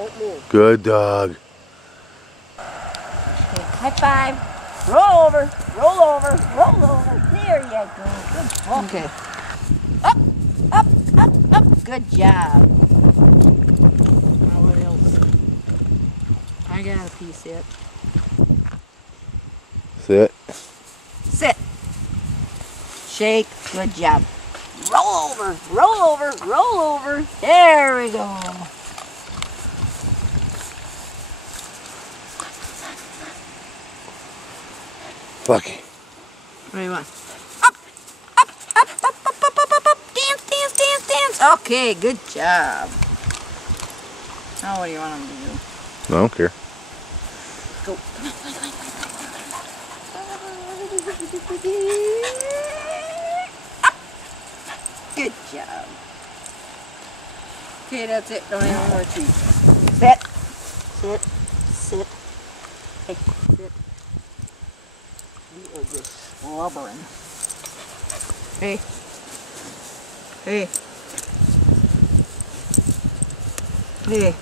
Don't move. Good dog. Okay, high five. Roll over, roll over, roll over. There you go. Good boy. Okay. Up, up, up, up. Good job. Now what else? I got a piece yet. Sit. Sit. Shake. Good job. Roll over, roll over, roll over. There we go. Bucky. What do you want? Up, up, up, up, up, up, up, up, up. Dance, dance, dance, dance. Okay, good job. Now what do you want him to do? I don't care. Go. Up. Good job. Okay, that's it. Don't have any more treats. Sit. Sit. Sit. Hey, sit. You are just slobbering. Hey. Hey. Hey.